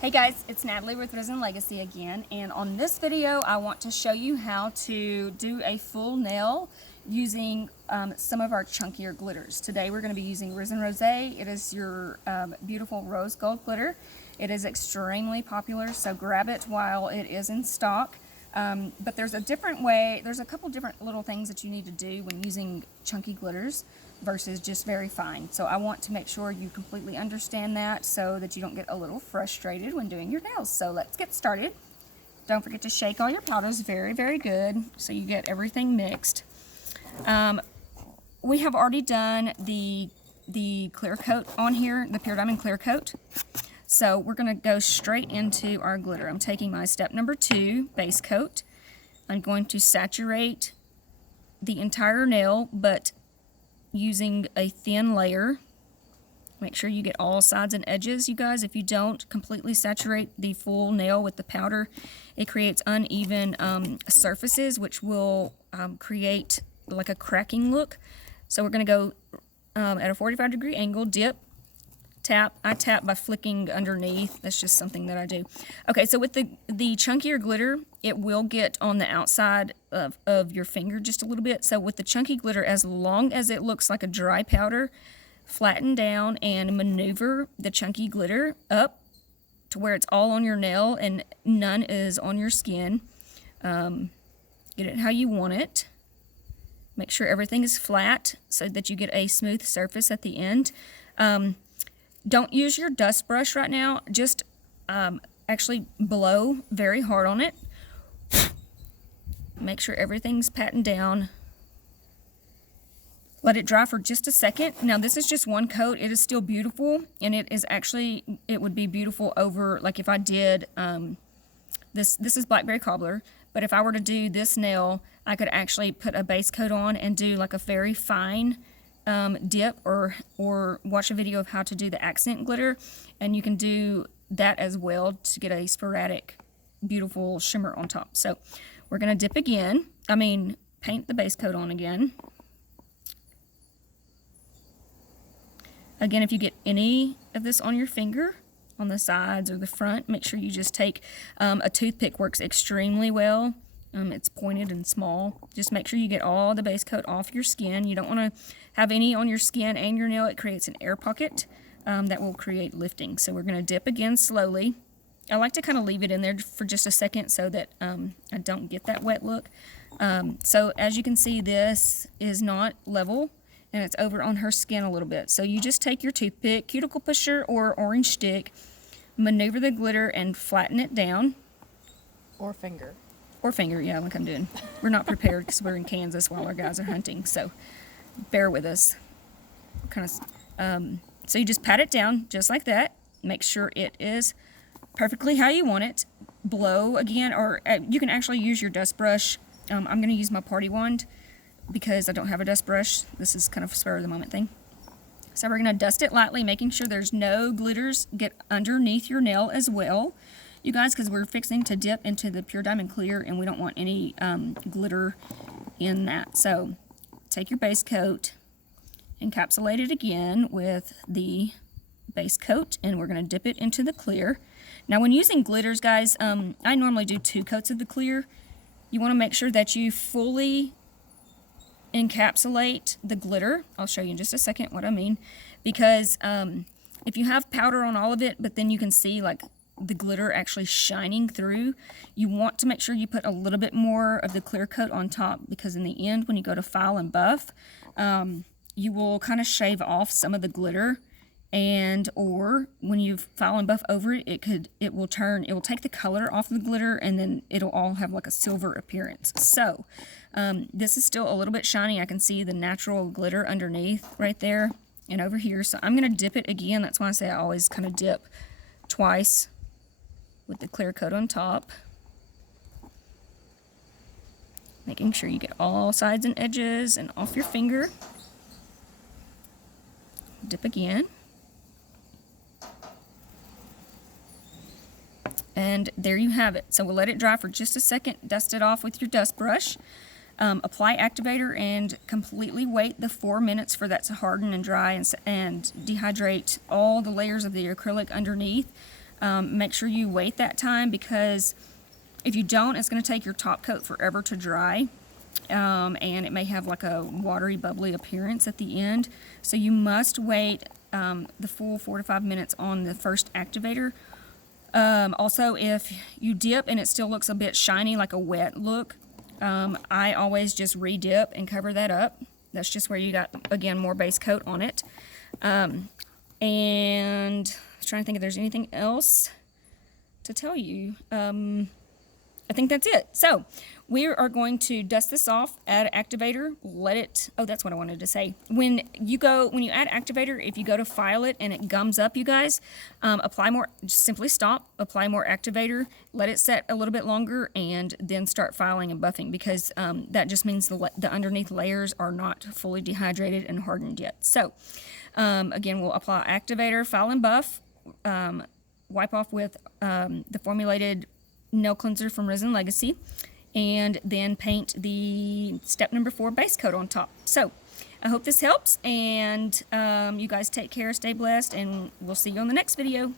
Hey guys, it's Natalie with Risen Legacy again, and on this video I want to show you how to do a full nail using some of our chunkier glitters. Today we're going to be using Risen Rosé. It is your beautiful rose gold glitter. It is extremely popular, so grab it while it is in stock. But there's a different way, there's a couple different little things that you need to do when using chunky glitters versus just very fine. So I want to make sure you completely understand that so that you don't get a little frustrated when doing your nails. So let's get started. Don't forget to shake all your powders very, very good so you get everything mixed. We have already done the clear coat on here, the Pure Diamond clear coat. So we're going to go straight into our glitter. I'm taking my step number 2, base coat. I'm going to saturate the entire nail, but using a thin layer. Make sure you get all sides and edges, you guys. If you don't completely saturate the full nail with the powder, it creates uneven surfaces, which will create like a cracking look. So we're going to go at a 45-degree angle, dip, tap. I tap by flicking underneath. That's just something that I do. Okay, so with the chunkier glitter, it will get on the outside of your finger just a little bit. So with the chunky glitter, as long as it looks like a dry powder, flatten down and maneuver the chunky glitter up to where it's all on your nail and none is on your skin. Get it how you want it. Make sure everything is flat so that you get a smooth surface at the end. Don't use your dust brush right now. Just actually blow very hard on it. Make sure everything's patted down. Let it dry for just a second. Now this is just one coat. It is still beautiful, and it is actually, it would be beautiful over, like if I did, this is blackberry cobbler, but if I were to do this nail, I could actually put a base coat on and do like a very fine dip, or watch a video of how to do the accent glitter, and you can do that as well to get a sporadic beautiful shimmer on top. So we're going to dip again, paint the base coat on again. Again, if you get any of this on your finger, on the sides or the front, make sure you just take a toothpick. Works extremely well. It's pointed and small. Just make sure you get all the base coat off your skin. You don't want to have any on your skin and your nail. It creates an air pocket that will create lifting. So we're going to dip again slowly. I like to kind of leave it in there for just a second so that I don't get that wet look. So as you can see, this is not level and it's over on her skin a little bit. So you just take your toothpick, cuticle pusher, or orange stick, maneuver the glitter and flatten it down. Or finger. Or finger, yeah, like I'm doing. We're not prepared because we're in Kansas while our guys are hunting, so bear with us. So you just pat it down just like that. Make sure it is perfectly how you want it. Blow again, or you can actually use your dust brush. I'm going to use my party wand because I don't have a dust brush. This is kind of a spur of the moment thing. So we're going to dust it lightly, making sure there's no glitters get underneath your nail as well, you guys, because we're fixing to dip into the Pure Diamond Clear and we don't want any glitter in that. So take your base coat, encapsulate it again with the base coat, and we're going to dip it into the clear. Now when using glitters, guys, I normally do 2 coats of the clear. You want to make sure that you fully encapsulate the glitter. I'll show you in just a second what I mean, because if you have powder on all of it, but then you can see like the glitter actually shining through, you want to make sure you put a little bit more of the clear coat on top, because in the end when you go to file and buff, you will kind of shave off some of the glitter, and or when you file and buff over it, it will take the color off the glitter, and then it'll all have like a silver appearance. So this is still a little bit shiny. I can see the natural glitter underneath right there and over here. So I'm going to dip it again. That's why I say I always kind of dip twice with the clear coat on top. Making sure you get all sides and edges and off your finger. Dip again. And there you have it. So we'll let it dry for just a second. Dust it off with your dust brush. Apply activator and completely wait the 4 minutes for that to harden and dry and dehydrate all the layers of the acrylic underneath. Make sure you wait that time, because if you don't, it's going to take your top coat forever to dry. And it may have like a watery, bubbly appearance at the end. So you must wait the full 4 to 5 minutes on the first activator. Also, if you dip and it still looks a bit shiny, like a wet look, I always just re-dip and cover that up. That's just where you got, again, more base coat on it. And I was trying to think if there's anything else to tell you. I think that's it. So we are going to dust this off, add activator, let it, oh, that's what I wanted to say. When you add activator, if you go to file it and it gums up, you guys, apply more, just simply stop, apply more activator, let it set a little bit longer, and then start filing and buffing, because that just means the underneath layers are not fully dehydrated and hardened yet. So again, we'll apply activator, file and buff, wipe off with the formulated nail cleanser from Resin Legacy, and then paint the step number 4 base coat on top. So I hope this helps, and you guys take care, stay blessed, and we'll see you on the next video.